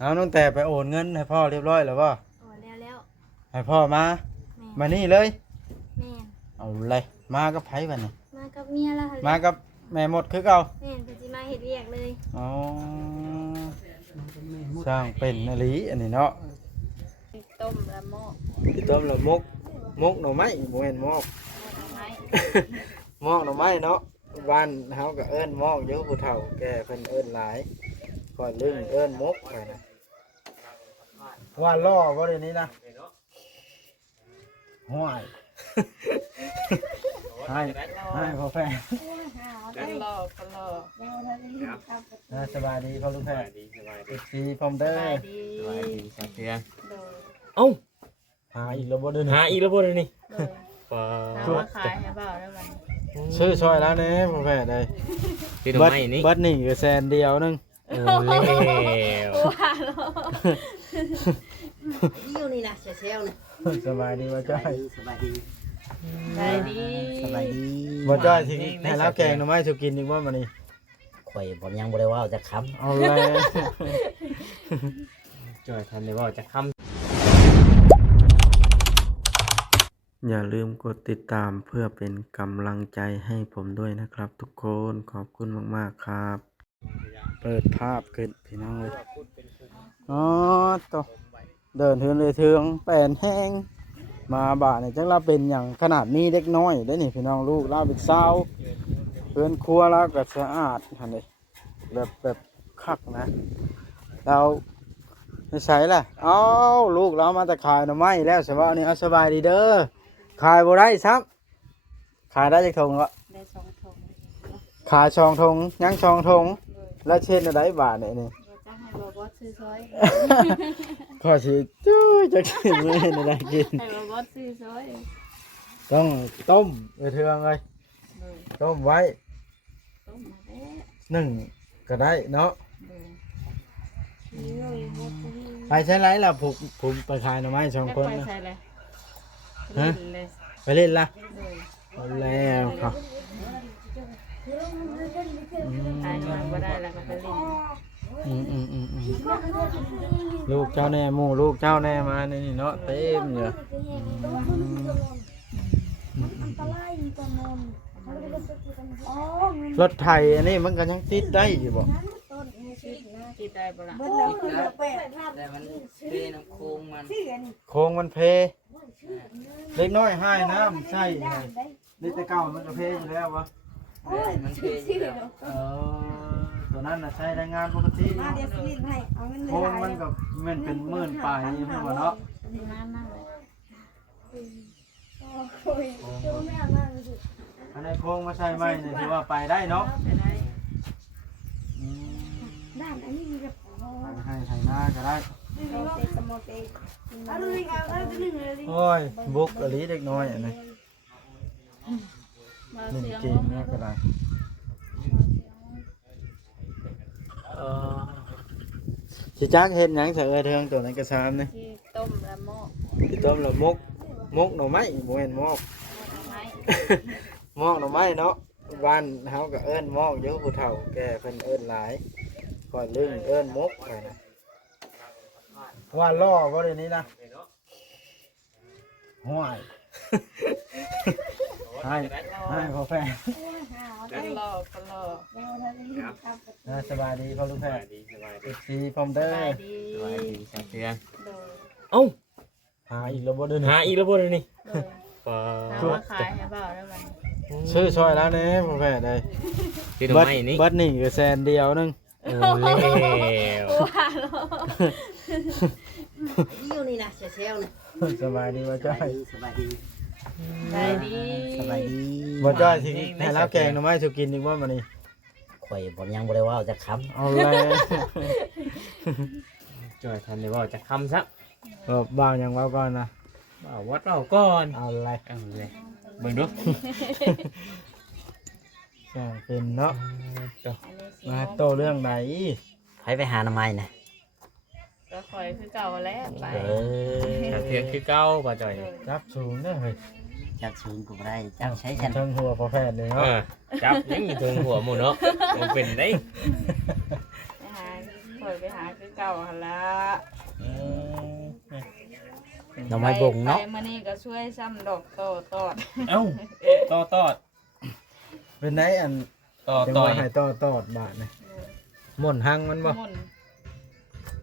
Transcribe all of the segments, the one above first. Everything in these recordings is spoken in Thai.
เอาน้องแต่ไปโอนเงินให้พ่อเรียบร้อยแล้วบ่โอ้แล้วให้พ่อมา แม่ มานี่เลย แม่ เอาเลยมากับไผบัดนี้ มากับเมียแล้วค่ะ มากับแม่หมดคือเก่า แม่เพิ่นสิมาเฮ็ดเวียกเลย อ๋อสร้างเป็นอหลีอันนี้เนาะ ต้มละหม้อ พี่ต้มแล้วมกหน่อไม้บ่แม่นมก ไม้ มอกหน่อไม้เนาะบ้านเฮาก็เอิ้นมอกเยอะผู้เฒ่าแก่เพิ่นเอิ้นหลายก่อนลึงเอิ้นมกไปนะว่าล่อบ่เดี๋ยวนี้นะห้วยให้พ่อแฟน กันรอกันรอ สบายดีพ่อลูกแพทย์ดีพร้อมเด้อ ดี สบายดีสักเดือน โดย เอ้า หาอีกแล้วบ่เด้อ หาอีกแล้วบ่เดี๋ยวนี้ โดย ปลา ถามว่าขายให้เปล่าได้ไหม ชื่อช่อยแล้วแน่พ่อแพทย์ได้ คือดอกไม้นี่ บัดนี่ก็แสนเดียวนึง โอ้แล้ว ว่าแล้ว อยู่นี่นะเซลนะ สบายดีบ่จ้อย สบายดี ใจดี สบายดี บ่จ้อยสิให้แล้วแกงหน่อไม้สุกินอีกบ่มื้อนี้ ข่อยผมยังบ่ได้ว่าจะค้ เอาเลย จอยทันได้ว่าจะค้ำ อย่าลืมกดติดตามเพื่อเป็นกำลังใจให้ผมด้วยนะครับทุกคนขอบคุณมากๆครับ เปิดภาพขึ้นพี่น้องเลยอ๋อต่อเดินเทือนเลยเทืองแปลนแห้งมาบ่าเนี่ยจังเราเป็นอย่างขนาดนี้เล็กน้อยได้นี่พี่น้องลูกเราเป็นสาวเพื่อนครัวเราก็สะอาดทันเลยแบบคักนะเราไม่ใช่ล่ะเอาลูกเรามาแต่ขายหน่อไม้แล้วสบายนี่เอาสบายดีเด้อขายบ่ได้ซ้ำขายได้จากทงละ ได้สองถุง ขายช่องทงยังช่องทงแล้วเช่นอะไรบาทเนี่ยนี่ เราจะให้บอสซื้อซอย ขอสิจู้จะกินไม่เห็นอะไรกิน ให้บอสซื้อซอย ต้องต้มเทืองเลย เลย ต้มไว้ ต้มมาแล้ว หนึ่งก็ได้เนาะ เลย ไปใช้ไรล่ะผมไปขายหน่อไม้สองคน ไป นะ ใส่เลย ฮะ เลย ไปเล่นละ เลย เอาแล้วครับ ตายมันก็ได้แล้วก็ไปเล่น ลูกเจ้าแน่หมู่ลูกเจ้าแน่มานี่เนาะเต็มเยอะรถไถอันนี้มันก็ยังติดได้อยู่บ่ ติดได้ปะล่ะ แต่มันเป็นน้ำโค้งมัน โค้งมันเพเล็กน้อยให้น้ำใช่ไงนี่แต่เก่ามันก็เพอยู่แล้ววะ มันเป็นแล้ว ตัวนั้นน่ะใช้แรงงานปกติโค้งมันก็มันเป็นหมื่นปลายนี่พี่บ่เนาะ นั่นนั่นเลย อันนี้โค้งมาใช่ไหมเนี่ยถือว่าไปได้เนาะ ไปได้ ให้ไถนาก็ได้โอ้ยบุกอลีเด็กน้อยอันนี้ มา เล่น เสียง เกมเนี่ยก็ได้สิจักเฮ็ดหยังเสอเทืองตัวนั้นก็ซ้ำนี่ ที่ต้มละหม้อ พี่ต้มแล้วมกหน่อไม้บ่แม่นมก ไม้ มอกหน่อไม้เนาะบ้านเฮาก็เอิ้นมอกเยอะผู้เฒ่าแก่เพิ่นเอิ้นหลายก่อนลึงเอิ้นมกไปนะว่าล่อบ่เดี๋ยวนี้นะห้วยให้พ่อแฟน กันรอกันรอ สบายดีพ่อลูกแพ สบา ท ย ย์ ดีสบาย ดี ดี พร้อมเด้อ ดี สบายดีสักเดือน โดย เอ้า หาอีกแล้วบ่เด้อ หาอีกแล้วบ่เดี๋ยวนี้ โดย ปลา ถามว่าขายให้เปล่าได้ไหม ชื่อช่อยแล้วแน่พ่อแพทย์ได้ คือดอกไม้นี่ บัดนี่ก็แสนเดียวนึง โอ้แล้ว ว่าแล้ว อยู่นี่นะเซลนะ สบายดีบ่จ้อย สบายดี ใจดี สบายดี บ่จ้อยสิให้แล้วแกงหน่อไม้สุกินอีกบ่มื้อนี้ ข่อยผมยังบ่ได้ว่าจะค้ เอาเลย จอยทันได้ว่าจะค้ำซะ บ่าวยังว่าก่อนนะ ว่าวัดเราก่อน เอาเลย เอาเลยเบิ่งดู เป็นเนาะ ต่อ มาโตเรื่องใด ำไปหาหน่อไม้นะ ก็คอยคือเก่าแล้วไป ถ้าเพียงคือเก่าป่าจอย จับสูงเด้อเฮ้ย จับสูงกูบ่ได้จับใช้ฉัน ทั้งหัวพอแพทย์เลย เอ เนาะ อจับยังมีตรงหัวหมูเนาะมันเป็นได้ ไปหาคอย อยไปหาคือเก่าหั่นละ หน่อไม้บ่งเนาะ ไปมื้อนี้ก็ช่วยซ้ำดอกโตตอด เอ้าต่อตอด เป็นไดอัน ต่อ จัง ต่อ ว่าย ให้ต่อตอดบาทนี่ม่วนหังมันบ่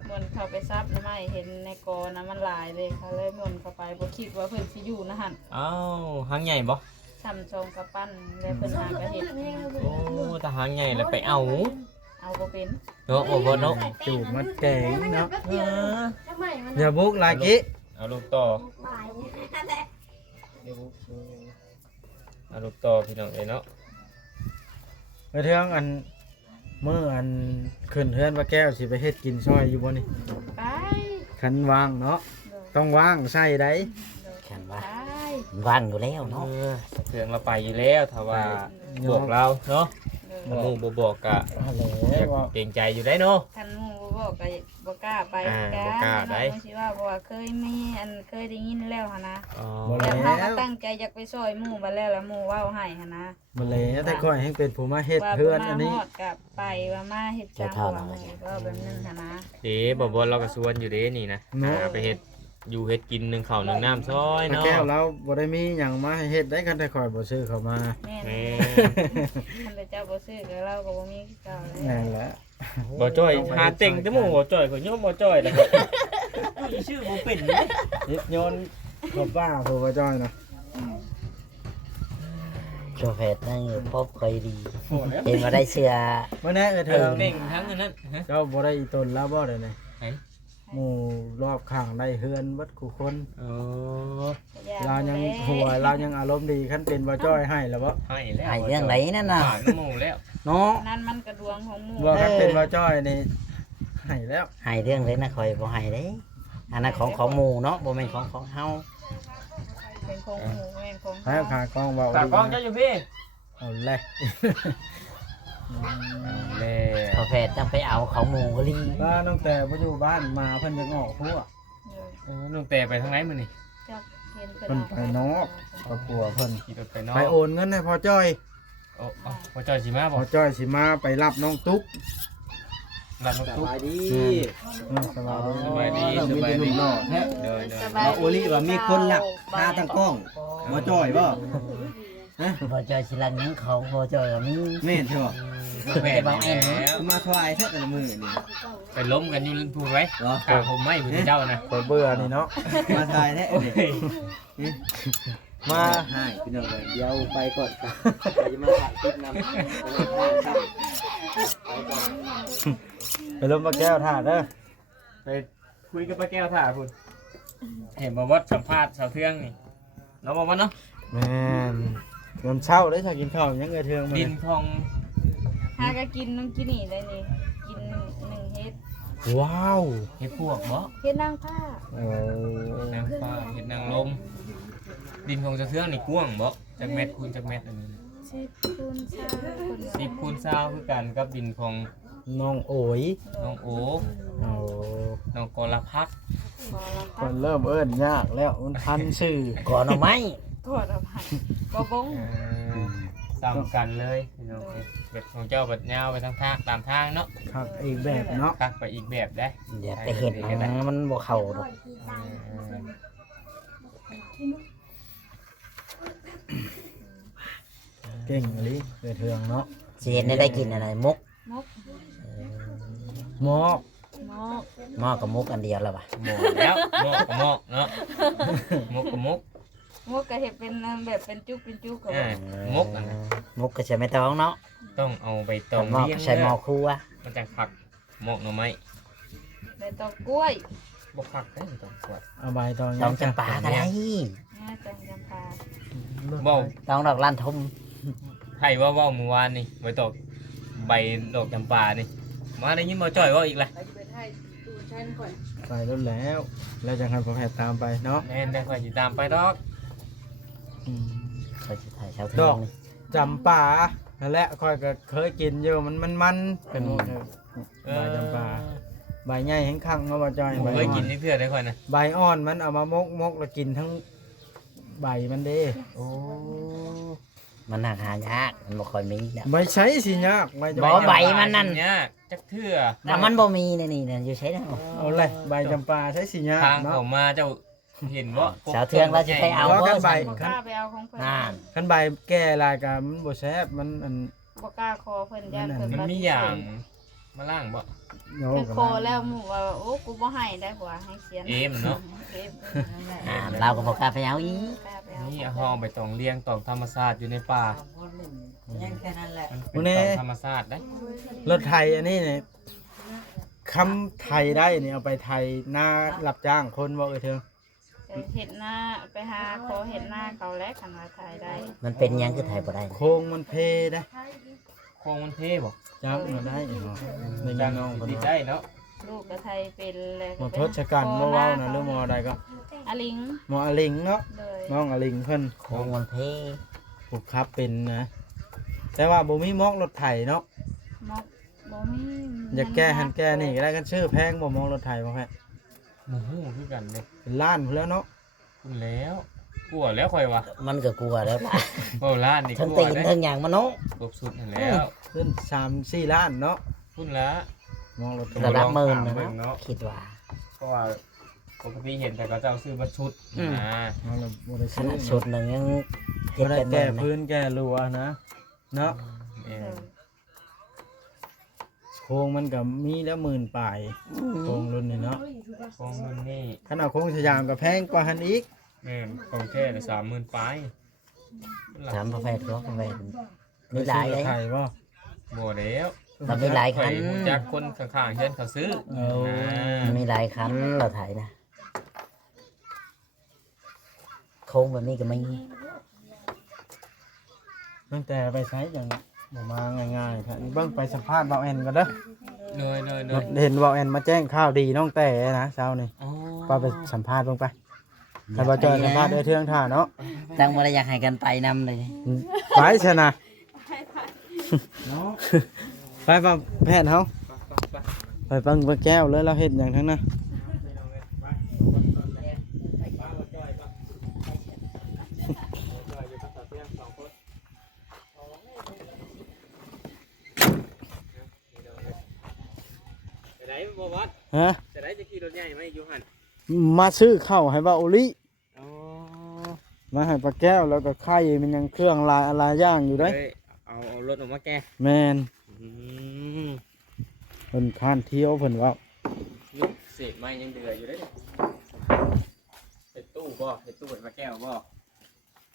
มุนเข้าไปซับไม่เห็นในกอนะมันหลายเลยเขาเลยมุนเข้าไปบ่คิดว่าเพิ่นสิอยู่นะหั่น เอ้าหางใหญ่บ่ ซ้ำชงกับปั้นแล้วเพิ่นหากระเฮ็ด โอ้ถ้าหางใหญ่แล้วไปเอา เอาบ่เป็น เนาะบ่เนาะ จูบมัดแกงเนาะ เออ อย่าบุกลากิ เอาลูกต่อเอาลูกต่อพี่น้องเอ้ยเนาะ ไปเทื่องอันมื้ออันขึ้นเฮือนว่าแก้วสิไปเฮ็ดกินซอยอยู่บ่นี่ ไป คันวางเนาะต้องวางใส่ได้ แค่น ไป ว่าว่างอยู่แล้วเนาะ เออเครื่องเราไปอยู่แล้วถ้าว่าบอกเราเนาะบ่ฮู้บ่บอกก็ เอาแล้วว่า เกรงใจอยู่ได้เนาะ คันหมู่บ่บอกก็บ่กล้าไป บ่กล้าได้ บ่สิว่าบ่ว่าเคยมีเคยได้ยินแล้วหั่นนะ อ๋อ แต่เฮาก็ตั้งใจอยากไปซอยหมู่บัดแล้วหมู่เว้าให้หั่นนะ บ่แล้วแต่ก่อยให้เป็นผู้มาเฮ็ดเฮือนอันนี้ ว่ามาฮอดกับไปว่ามาเฮ็ดจังว่าหมู่ก็แบบนั้นหั่นนะ เด้บ่เราก็ชวนอยู่เด้นี่นะ เนาะ ไปเฮ็ดอยู่เฮ็ดกินหนึ่งข้าวหนึ่งน้ำซอย แต่ เนาะ แก้วเราบ่ได้มีหยังมาให้เฮ็ดได้คันแต่ข่อยบ่ซื้อเข้ามา แม่น แม่ คันแต่เจ้าบ่ซื้อก็เราก็บ่มีคือเก่าเลย นั่นแหละ บ่จ้อยหาเต็งแต่หมู่บ่จ้อยก็ย่อมบ่จ้อยแล้วก็ชื่อบ่เป็นเลย ยิบโยนเข้าป้าผู้ว่าจ้อยนะ โชเฟตนั่นพบเคยดี โอ้แล้ว เห็นว่าได้เสื้อ มื้อนี้เถิง เต็งทั้งอันนั้นฮะ เจ้าบ่ได้อีตนแล้วบ่ได้นี่ ไหน หมู่รอบข้างได้เฮือนเบัดคู่คน โอ้ เรายังหัวเรายังอารมณ์ดีคันเป็นว่าจ้อยให้แล้วบ่ ให้แล้ว ให้เรื่องไหนนั่นน่ะ ผ่านน้ำหมู่แล้ว เนาะ นั่นมันกระดวงของหมู่ ว่าคันเป็นว่าจ้อยนี่ให้แล้ว ให้เรื่องเลยนะคอยบ่ให้เด้อันนั้นของหมู่เนาะบ่แม่นของเฮา เป็นของหมู่แม่นของ ให้ขากล้องเว้า ตากล้องเจ้าอยู่พี่ เอาแลว แล้ว โชเฟตต้องไปเอาของหมู่ก็ลี ว่าน้องแต่บ่อยู่บ้านมาเพิ่นจะงอกทั่ว ลุงแต่ไปทางไหนมื้อนี่ จักเห็น เพิ่นไปนอกครอบครัวเพิ่น ขี่รถไปเนาะ ไปโอนเงินให้พ่อจ้อย โอ้บ่จ้อยสิมาบ่ พ่อจ้อยสิมาไปรับน้องตุ๊ก รับรถตุ๊ก สบายดี สบายดีสบายดีเดิน ว่า โอลิว่ามีคนหลักพาตั้งกล้องบ่จ่อยบ่ บ่จอยสิลังหยังเขาบ่จอยก็มี แม่นใช่บ่ แม่แล้ว มาควายแท้แต่ละมือนี่ ไปล้มกันอยู่พูดไว้ เหรอ กาผมไม่ผู้เจ้านะ เปิดเบื่อนี่เนาะ มาทายแท้นี่ มา ให้พี่น้องเลยเดี๋ยวไปก่อนครับจะมาถ่ายคลิปนำครับ ไปลมมาแก้วถ่าเด้อ ไปคุยกับป้าแก้วถ่าคุณเห็นบอกว่าสัมภาษณ์สาวเทืองนี่เราบอกว่าเนาะ แม่นเงินเช่าได้ถ้ากินข้าวยังเงยเทืองมา ดินทอง หาก็กินน้ำกินนี่ได้นี่กิน1เฮ็ด ว้าว เห็ดพวกบ่ เฮ็ดนางผ้า โอ้ นางฟ้าเห็ดนางลม ดินของสาวเทืองนี่กว้างบ่จากเม็ดคูณจากเม็ดอันนี้ 10คูณ20คน 10คูณ20คือกันกับดินของ น้องโอ๋ย น้องโอ โอ้ น้องกรพัก บ่ละ ค ค่ะ นเริ่มเอิ้นยากแล้วมันพันชื่อ ก่อนเอาไม้ โทษอภัยบ่บง ซ้ำกันเลยพี่น้องแบบของเจ้าบัดยาวไปทางตามทางเนาะ ครับอีกแบบเนาะ คักไปอีกแบบได้ เดี๋ยวไปเห็นมันบ่เข้าดอก เก่งอลิเงยเทืองเนาะ สิเห็นได้กินอะไรมุก มก หมอก มก หม้อกับมุกอันเดียวแล้วว่ะ หมกแล้วหมกกับหมกเนาะหมกกับหมก มกก็เฮ็ดเป็นแบบเป็นจุกเป็นจุกก็ หมกอ่ะ มุกก็ใช้ไม่ต้องเนาะ ต้องเอาไปต แต่ อง หม้อ เลี้ย ก็ ง ใช้หม้อครัว มันจะผักหมกหน่อไม้ ใบตองกล้วย บกผักได้มันต้องสวด เอาใบตอง ต้องจำปาก็ได้ ง่ายจังจำปา เว้า ต้องดอกลั่นทม ไทยว่าเว้าเมื่อวานนี่ใบตอกใบดอกจำปานี่มาได้ยินบ่จ่อยเว่าอีกล่ะ ไปแล้วแล้วจังหันพอแพทย์ตามไปเนาะ แม่นได้ค่อยสิตามไปดอก อืม เขาจะถ่ายเช้าเที่ ด ย อง ก นี่ จำป่านั่นแหละค่อยก็เคยกินอยู่มันเป็นหมดเลยใบจำปาใบใหญ่แห้งคังเนาะว่าจ้อย ผม ใบ เคย อ่อ กิน น นี่เพื่อได้ค่อยนะ ใบอ่อนมันเอามามกแล้วกินทั้งใบมันเด้ โอ้ มันหายากมันบ่ค่อยมีแล้ว ไม่ใช่สิยากไม่จะ บ่ใบมันนั่น เนี่ยจักเทื่อ แต่มันบ่มีนี่นะอยู่ใช้ได้บ่ เอาเลยใบจำปาใช้สิยาก ทาง เนาะ เขามาเจ้าเห็นว่า สาวเทืองเราจะไปเอา แล้ว บ่ กันใบ บ่กล้าไปเอาของเพิ่น นั่น คันใบแก่ลายกันมันบ่แซ่บมันอัน บ่กล้าคอเพิ่นย่านเพิ่น มันมีอย่างมาล่างบ่ โย เพิ่น ก โคแล้วหมู่ว่าโอ้กูบ่ให้ได้หัวให้เขียน เอมเนาะ เอม เราก็บ่กล้าไปเอาอีก กล้าไปเอา นี่ห้องไปตองเลี้ยงตองธรรมชาติอยู่ในป่า ยังแค่นั้นแหละ มันเป็นตองธรรมชาติได้ รถไทยอันนี้เนี่ยคำไทยได้เนี่ยเอาไปไทยหน้ารับจ้างคนบ่เถิง แต่เห็ดหน้าไปหาขอเห็ดหน้าเขาแล้วคันว่าถ่ายได้ มันเป็นหยังคือไทยบ่ได้ โครงมันเพได้ โครงมันเท่บ่ จับมาได้เนาะใน จัง น้องคน ดี นี้ ใจเนาะ ลูกก็ไทยเป็นแล้ว หมอทศกัณฐ์บ่เว้านะหรือหมอใดก็ อลิง หมออลิงเนาะ เลย น้องอลิงเพิ่น โครงมันเพ ผูกขับเป็นนะ แต่ว่าบ่มีมอกรถไถเนาะ มอกบ่มี อยากแก้หันแก้นี่ก็ได้กันชื่อแพงบ่มอกรถไถบ่แพ้ โอ้โหคือกันเลย เป็นล้านพุ่นแล้วเนาะ คุณแล้วกลัวแล้วค่อยวะ มันก็กลัวแล้วล่ะ โอ้ล้านนี่ก ทั้ง ลัว ตีน ได้ ทั้งหยังมันเนาะ ตบสุดนั่นแล้ว ขึ้น3-4 ล้านเนาะ คุณแล้ว มอกรถไถ ระดับหมื่นนะ เบิ่งเนาะ คิดว่า เพราะว่าปกติเห็นแต่เขาเจ้าซื้อมาชุดนะ เอาละบ่ได้ ข ซื้อ นาดชุดหนึงยังเฮ็ บ่ ด ได้ เป็นห แก้ มื่นนะ พื้นแก้รั้วนะเนาะ เอ เอ อ อ โครงมันก็มีแล้วหมื่นปลายโครงรุ่นนี้เนาะ โครงมันนี่ คันเอาโครงสยามก็แพงกว่าหันอีก แม่นของแท้ละ30,000ปลาย ถามประเภทก็ประเภทมีหลายเลย ไทยบ่ บ่แล้ว มันมีหลายคัน จากคนข้างๆเช่นเขาซื้อ เอา มันมีหลายคันเราถ่ายนะโค้งแบบนี้ก็ไม่ ตั้งแต่ไปใช้อย่างบ่มาง่ายๆครับเบิ่งไปสัมภาษณ์เบาแอนก่อนเด้อ เนยเนยเนย เห็นเบาแอนมาแจ้งข่าวดีน้องแต่นะเช้านี่ อ๋อ ป้าไปสัมภาษณ์เบิ่งไปถ้าบ่เจอสัมภาษณ์ด้วยเทืองท่าเนาะ จังบ่ได้อยากให้กันไปนำเลย ไปชนะไปป่ะแพทย์เฮาไปเบิ่งแก้วเลยเราเฮ็ดหยังทั้งนั้น จะได้บ่วัด ฮะ จะได้จะขี่รถใหญ่ไหมยูหัน มาซื้อข้าวให้บ่าโอลิ อ๋อ มาให้ปลาแก้วแล้วก็ไข่มันยังเครื่องลายอะไรย่างอยู่เด้ย เอารถออกมาแก แมน อืม เพิ่นข้านเที่ยวเพิ่นว่า ลูกเศษไม้ยังเดืออยู่ได้เห็ดตู้บ่เห็ดตู้เห็ดมาแก้วบ่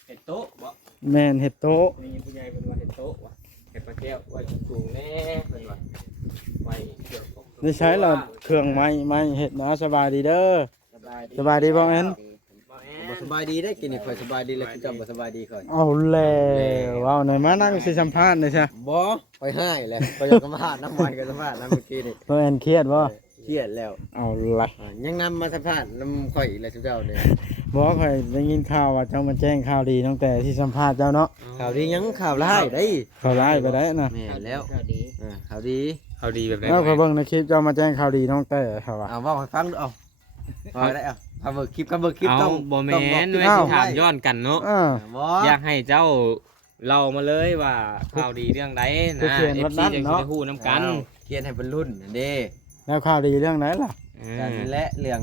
เห็ดโต๊ะบ่ แมนเห็ดโตะ นี่ผู้ใหญ่เป็นว่าเห็ดโต๊ะวะเห็ดมาแก้วไว้สูงแน่เป็นว่าไว้เกี่ยวกับ ได้ใช้เราเครื่องไม้เห็ดเนาะสบายดีเด้อ สบายดี สบายดีบ่แอน บ่แอ บ่ น สบายดีได้กินนี่ข่อยสบายดีแล้วคือเจ้าบ่สบายดีข่อย เอาแล้วว้าวหน่อยมานั่งสิสัมภาษณ์หน่อยซะ บ่ข่อยให้แหละข่อยอยากสัมภาษณ์น้ำมันก็สัมภาษณ์น้ำเมื่อกี้นี่ บ่แอนเครียดบ่ เครียดแล้ว เอาละ ยังนำมาสัมภาษณ์น้ำข่อยอีกแล้วเจ้าเนี่ย บ่ค่อยได้ยินข่าวว่าเจ้ามาแจ้งข่าวดีตั้งแต่ที่สัมภาษณ์เจ้าเนาะ ข่าวดียังข่าวร้ายได้ ข่าวร้ายไปได้นะ แม่นแล้ว ข่าวดี ข่าวดี เขาดีแบบไหน แล้วก็เบิ่งในคลิปเจ้ามาแจ้งข่าวดีน้องแต่เขาว่า เอาเว่าให้ฟังดูเอาได้เอาเบิกคลิปกับเบิกคลิป เอา ต้อง บ่แม ต้องบอก น ที่ ไม่ เล่า สิถามย้อนกันเนาะ เออ บ่ อยากให้เจ้าเล่ามาเลยว่าข่าวดีเรื่องใด ผู้ นะ เขียน เอ วั ฟ ด ซี นั้น จะ เนาะ ได้ฮู้นํกัน เขียนให้เป็นรุ่นนั่นเด้ แล้วข่าวดีเรื่องไหนล่ะ กันและเรื่อง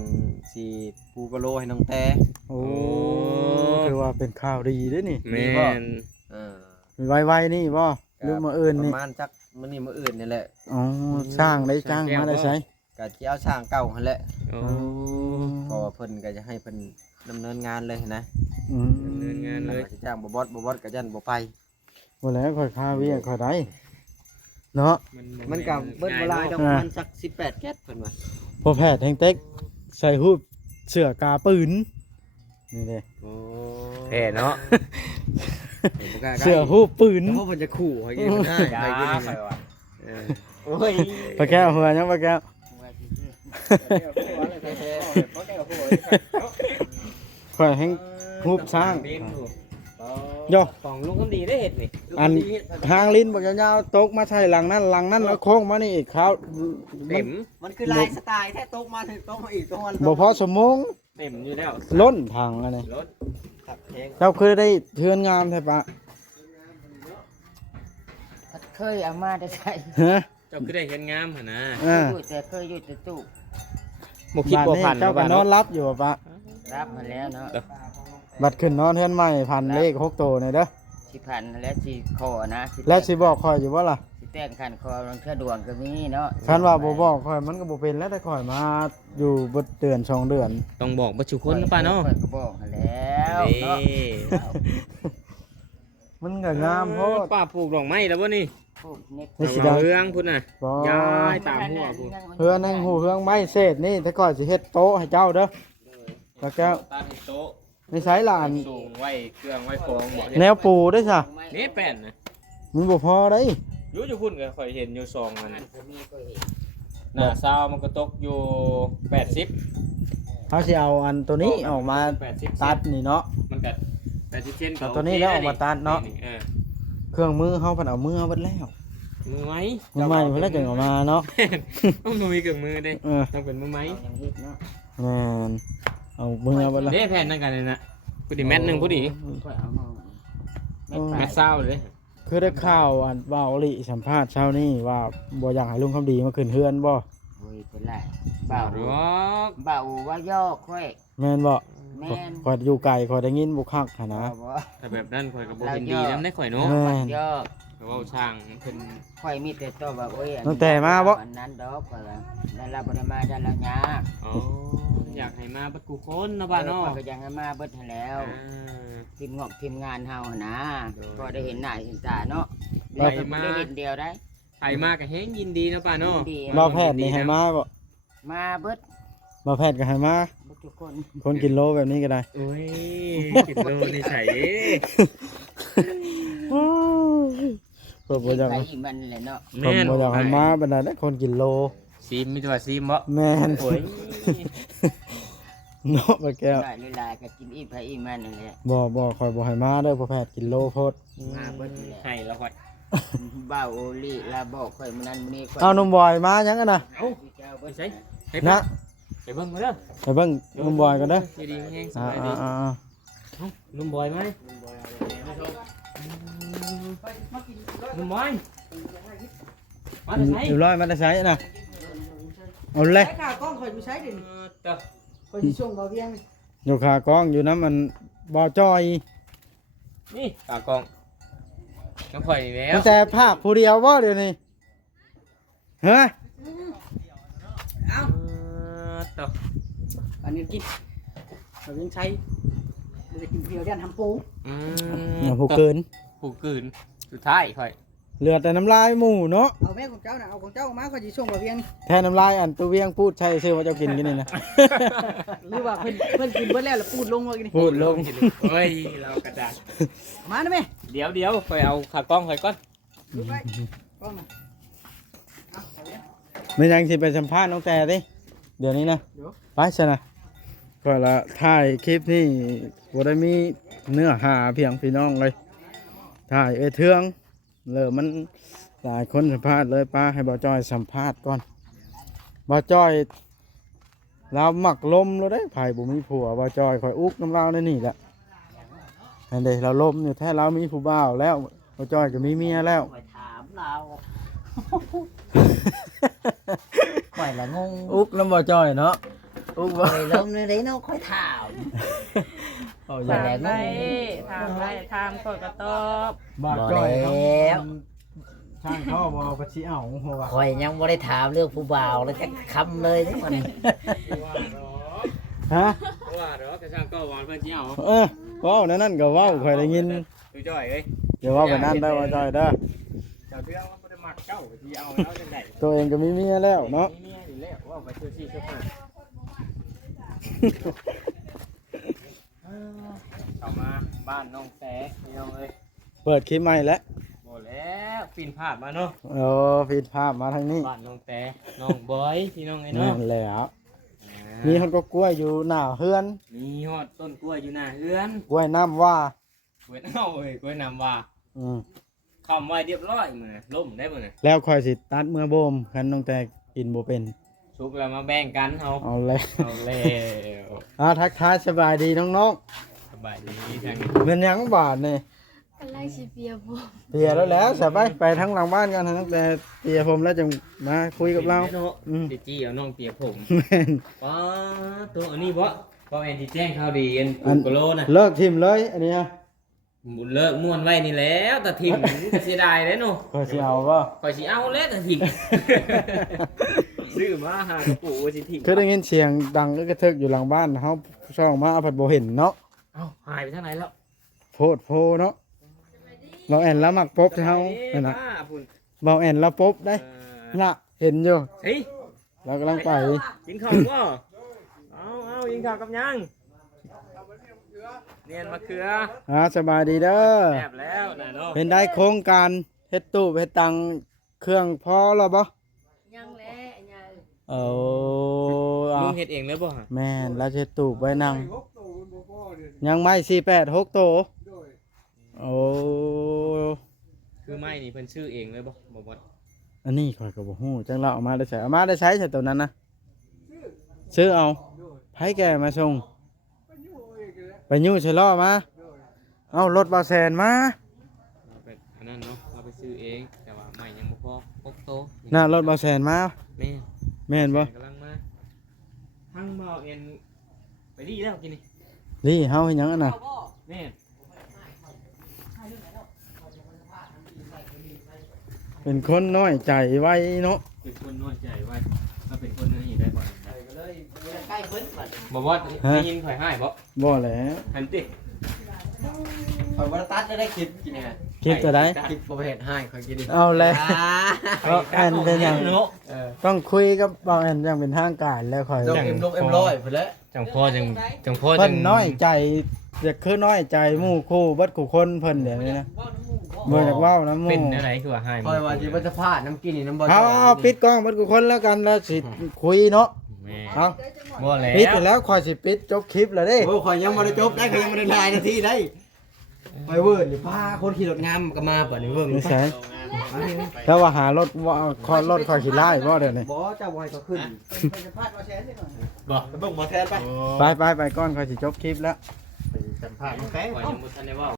สีปูกะโลให้น้องแต่ โอ้คือว่าเป็นข่าวดีเด้อนี่ แม่น อ่า มีไวๆนี่บ่หรือมาอื่นนี่ ประมาณจักมื้อนี้มื้ออื่นนี่แหละ อ๋อสร้างได้จ้างมาได้ใช้ ก็สิเอาช่างเก่าหั่นแหละ โอ้ เพราะว่าเพิ่นก็จะให้เพิ่นดำเนินงานเลยนะ อืม ดำเนินงานเลย สิจ้างบ่บอสก็ยันบ่ไป บ่แล้วค่อยค่าเวียกค่อยได้เนาะ มันก็เบิดเวลาดอกประมาณสัก18แก๊สเพิ่นว่า พอแพทย์แห่งเต็กใส่ฮูบเสื้อกาปืนนี่เด้ โอ้ แท้เนาะ เสื้อฮูบปืน แล้วเพิ่นจะขู่ให้ยิงได้ จ้า ไปกิน ไปว่ะ โอ้ย ปลาแก้วหัวยังปลาแก้วข่อยแห่งฮูบช้างโย ของลุงคนดีได้เห็ดนี่ อันหางลิ้นบอกยาวๆตกมาใส่หลังนั้นแล้วโค้งมานี่อีกเขา เต็ม มันคือลายสไตล์แท้ตกมาถึงตกมาอีกตกมา บ่พอสมง เต็มอยู่แล้ว ล้นทางอันนี้ รถ ขับแทง เจ้าเคยได้เทือนงามใช่ปะ เคยเอามาได้ใช่ ฮะ เจ้าคือได้เห็นงามหั่นนะ อยู่แต่เคยอยู่แต่ตู้ บ่คิดบ่ผ่าน เจ้าก็นอนรับอยู่บ่ปะ รับมาแล้วเนาะ บัดขึ้นนอนเฮือนใหม่พันเลข6โตวนี่เด้อ สิพันแล้วสิขอนะ แล้วสิบอกข่อยอยู่บ่ล่ะ สิแต่งขันคอลงเทื่อดวงก็มีเนาะ คันว่าบ่บอกข่อยมันก็บ่เป็นแล้วแต่ข่อยมาอยู่บ่เดือน2เดือน ต้องบอกบ่ทุกคนนะป้าเนาะ ข้อยก็บอกหั่นแล้วเนาะ มันก็งามโพด ป้าปลูกดอกไม้แล้วบ่นี่ พวกเน็ก นี่สิ ดา ดาว เรืองพุ่นน่ะ บ่ ย้ายตามหัวพุ่น เฮือนนั่งหูเฮืองไม้เศษนี่แต่ก่อนสิเฮ็ดโต๊ะให้เจ้าเด้อแล้วก็ ตัดให้โต๊ะ ไม่ใช้หลาน สูงไว้เครื่องไว้ฟองหมด แนวปูด้วยซะ นี่แป้นนะ มันบ่พอได้ อยู่พุ่นก็ค่อยเห็นอยู่ซองมัน นั่นก็มีก็เห็น หน้าซาวมันก็ตกอยู่80 เฮาสิเอาอันตัวนี้ออกมา 80 ตัดนี่เนาะ มันก็80เซน เอาตัวนี้แล้วออกมาตัดเนาะ เครื่องมือเฮาเพิ่นเอามือเฮาเบิดแล้ว มือไม้ มือใหม่เพิ่นแล้วจึงเออกมาเนาะ ต้องมีเครื่องมือเด้ เออ ต้องเป็นมือไม้ เอาอย่างเฮ็ดเนาะ แม่นเอามือเอาเบิดแล้ว เด้แผ่นนั่นกันเลยนะผู้ดิแมทหนึงผู้ดิ ค่อยเอามาแม่น แม ปลา ทซาวเลย คือได้ข่าวอันว่าอลิสัมภาษณ์เช้านี้ว่าบ่อยากให้ลุงคำดีมาขึ้นเฮือนบ่ โอ้ยเป็นไรเบา หรอก เบาว่าย่อค่อย แม่นบ่ แม่น ข่อยอยู่ไกลข่อยได้ยินบ่คักหันนะ บ่ แต่แบบนั้นข่อยก็บ่เห็นดีนำได้ข่อยเนาะ แม่น ย่อ แต่ว่าช่างเพิ่น ค่อยมีแต่ตัวแบบโอ้ย ตั้งแต่มาบ่ อันนั้นดอกก็แล้วแล้วเราบ่ได้มาจะเรายาก อ๋ออยากให้มาเบัดกูคนเนาะบ้านเนาะ ข้อยก็ยังให้มาเบิดให้แล้ว ทีมงอกทีมงานเฮาหั่นนะก็ได้เห็นหน้าเห็นตาเนาะ ไป เดี๋ยว มา ได้เห็นเดียวได้ ใครมาก็แฮงยินดีเนาะป้าเนาะ ดี บ่แพทย์นี่ให้มาบ่ มาเบิด บ่แพทย์ก็ให้มา เบิดทุกคน คนกินโลแบบนี้ก็ได้ โอ้ยกินโลนี่ใส่ เพิ่นบ่อยาก ไปอีกมันแหละเนาะ ผมบ่อยากให้มาปานใดเด้อคนกินโล ซีมมีแต่ว่าซีมบ่ แม่น โอ้ย เนาะบ่แก้ว ได้เวลาก็กินอีกไปอีกมันนั่นแหละ บ่ข่อยบ่ให้มาเด้อบ่แพทย์กินโลโพด มาเบิดนี่แหละ ให้แล้วค่อย บ้าโอลีลาบอกค่อยมื้อนั้นมื้อนี้ค่อย เอานมบอยมายังกันน่ะ เอ้า สิเจ้าเบิ ไป ด ใส่ให้ นะ ไปเบิ่งมาเด้อ ไปเบิ่งนมบอยกันเด้อ ดีๆแฮงส อ่า บายดี อ่า เอ้านุ่มบอยไหมนุ่มบอยมาแต่ไหน อยู่ร้อยมาได้ใช้น่ะเอาเลย ใช้ข่าวกล้องคอยอยู่ใช้ดิ เด้อ คอยอยู่ช่วงเบาเวียงนี่ อยู่ขากองอยู่น้ำมันบ่อจอย นี่ตากล้องน้ำข่อยนี่แล้ว ตั้งแต่ภาคผู้เดียวบ่เดี๋ยวนี้ฮะ ต่อ อันนี้กินเขายังใช้มันจะกินเพียวด้านทำปู อย่าผู้เกิน ผูกกืนสุดท้ายข่อย เหลือแต่น้ำลายหมูเนาะ เอาแม่ของเจ้าน่ะเอาของเจ้ามาคอยอยู่ช่วงเบาเวียงนี่ แทนน้ำลายอันตัวเวียงพูดใช่ซื้อว่าเจ้ากินกันนี่นะ หรือว่าเพิ่นกินเบิดแล้วแล้วปูดลงว่ากินนี่ พูดลง เฮ้ยเรากระดาษ มาได้ไหม เดี๋ยวข่อยเอาขากล้องข่อยก่อน ดูไปกล้องน่ะเอาเอาเวียง ไม่ยังสิไปสัมภาษณ์น้องแต่ดิเดี๋ยวนี้นะไปซะนะก็ละถ่ายคลิปนี่บ่ได้มีเนื้อหาเพียงพี่น้องเลยถ่ายเทืองเลยมันหลายคนสัมภาษณ์เลยป้าให้บ่าวจ้อยสัมภาษณ์ก่อนบ่าวจ้อยเราหมักลมเราได้ไผ่บ่มีผัวบ่าวจ้อยคอยอุกน้ำเราในนี่แหละอันเดเราลมอยู่แท้เรามีผู้บ่าวแล้วบ่าวจ้อยก็มีเมียแล้ว ค่อยถามเราค่อยละงง อุกน้ำบ่าวจ้อยเนาะอุกบ่ ค่อยลมเลยเด้เนาะค่อยถาม เอาอ ถา ย่าง มได้ถามได้ถามข่อยก็ตอบ บ่าวจ้อย บ่ เขา แล้ว ช่างเขาบ่เอากระชิเอาหัว ค่อยยังบ่ได้ถามเรื่องผู้บ่าวเลยจักคำเลยเด้มัน ฮะ ว่าเดี๋ยวกระช่างก็วานเพื่อนเจ้า ว้าวนั่นก็ว้าวเคยได้ยิน ดูจ้อยเอ้ย เดี๋ยวว่าไปนั่นได้บ่าวจ้อยเด้อ เจ้าเรื่องว่าบ่ได้มักเจ้าที่เอาแล้วจังได๋ ตัวเองก็มีเมียแล้วเนาะ มีเมียอยู่แล้วว่าไปซื้อที่ซื้อผ้าเข้ามาบ้านน้องแสพี่น้องเอ้ย เปิดคลิปใหม่แล้ว บ่แล้วปีนภาพมาเนาะ โอ้ผิดภาพมาทางนี้ บ้านน้องแต่น้องบอยพี่น้องไอ้ นั่ เนาะ นแหล้วมีคนก็กล้วยอยู่หน้าเฮือน มีฮอดต้นกล้วยอยู่หน้าเฮือน กล้วยน้ำว่าก ล้วยเอ้าเอ้ยกล้วยน้ำว่า อืม คำไว้เรียบร้อยมื้อนี้ล่มได้มื้อนี้ แล้วค่อยสิตัดเมื่อโบมคันน้องแต่กินบ่เป็น สุกแล้วมาแบ่งกันเฮา เอาแล้ว เอาแล้ว ทักทายสบายดีน้อง สบายดีทางนี้ ๆเป็นหยังบาทนี่ กำลังสิเปียผม เปียแล้วแล้วสบายไปทั้งหลังบ้านกันทั้งแต่เปียผมแล้วจะมาคุยกับเรา อืม เดจี้เอาน้องเปียกผม แม่น ป้าตัวอันนี้บ่แอนที่แจ้งข่าวดีอัน อัน โกโลน่ะ เลิกทิมเลยอันนี้ บุญเลิกม่วนไว้นี่แล้วแต่ทิมก็เสียดายเด้เนาะ ก็สิเอาป่ะ ข่อยสิเอาแล้วแต่ทิมซื้อมาหากระปุกว่าสิทิม คือได้ยินเสียงดังกระทึกอยู่หลังบ้านเขาช่องมาเอาผัดโบเห็นเนาะ เอ้าหายไปทางไหนแล้ว โพดโพเนาะเราแอนละมักปบที่เขานั่นนะ ป้าพุ่น เราแอนละปบได้น่ะเห็นอยู่ เฮ้ย เรากำลังไป กินข้าวบ่เอากินข้าวกับยังเนียนมะเขือ สบายดีเด้อ แซ่บแล้วน่ะเนาะ เป็นได้โครงการเฮ็ดตู้เฮ็ดตังเครื่องพอแล้วบ่ ยังแหละยัง เอา ลุงเฮ็ดเองเลยบ่ฮะ แม่นแล้วเฮ็ดตู้ไว้นั่งยังไม่48 6โตโอ้ คือไม้นี่เพิ่นซื้อเองเลยบ่บ่ อันนี้ข่อยก็บ่ฮู้จังเราเอามาได้ใช้เอามาได้ใช้ใช่ตัวนั้นนะซื้อเอาไผแก่มาส่งไปยู่ใส่ล้อมาเอารถบ่แซนมา เราไปอันนั้นเนาะเราไปซื้อเองแต่ว่าไม้ยังบ่พอ6โต น่ารถบ่แซนมา แม่ แม่นบ่ กำลังมาทั้งเบาเอ็นไปดีแล้วกินนี่ นี่เฮาเฮ็ดหยังอันน่ะ แม่ เป็นคนน้อยใจไว้เนาะ เป็นคนน้อยใจไว้เราเป็นคนนี้ได้บ่ ใกล้เพิ่นบัด บ่ว่าได้ยินข่อยให้บ่ บ่แหละ หันติ ข่อยบ่ได้ตัดได้คลิปกินเนี่ย คลิปจะได้ คลิปบ่เฮ็ดให้ข่อยกินดิ เอาเลยก็แอนเป็นหยัง เนาะ ต้องคุยกับบ่แอนอย่างเป็นทางการแล้วค่อย ลงเอ็มร้อยพุ่นแหล้ว จังพ่อจังพ่อ เพิ่นน้อยใจอยากคือน้อยใจหมู่คู่เบิดคู่คนเพิ่นเดี๋ยวนี้นะบ่อยากเว้านํหมู่ เป็นอะไรคือว่าให้ ข่อยว่าสิบ่จะพลาดน้ำกินนี่น้ำบ่ เอาปิดกล้องเบิดคู่คนแล้วกันแล้วสิคุยเนาะ แม่ เอา บ่แล้ว ปิดไปแล้วค่อยสิปิดจบคลิปแล้วเด้ โอ้ข่อยยังบ่ได้จบได้ข่อยยังบ่ได้ถ่ายนาทีได้ไปเวิร์ดนี่พาคนขี่รถงามก็มาบัดนี้เวิร์ด นี่ใช่แล้วว่าหารถว่าคอยรถค่อยสิไล่บ่เดี๋ยวนี้ บ่เจ้าบ่ให้เขาขึ้น บ่ ไปเบิ่งหมอแทนไป ไปก่อนค่อยสิจบคลิปแล้ว สัมภาษณ์น้องแฟง ข่อยยังบ่ทันได้เว้า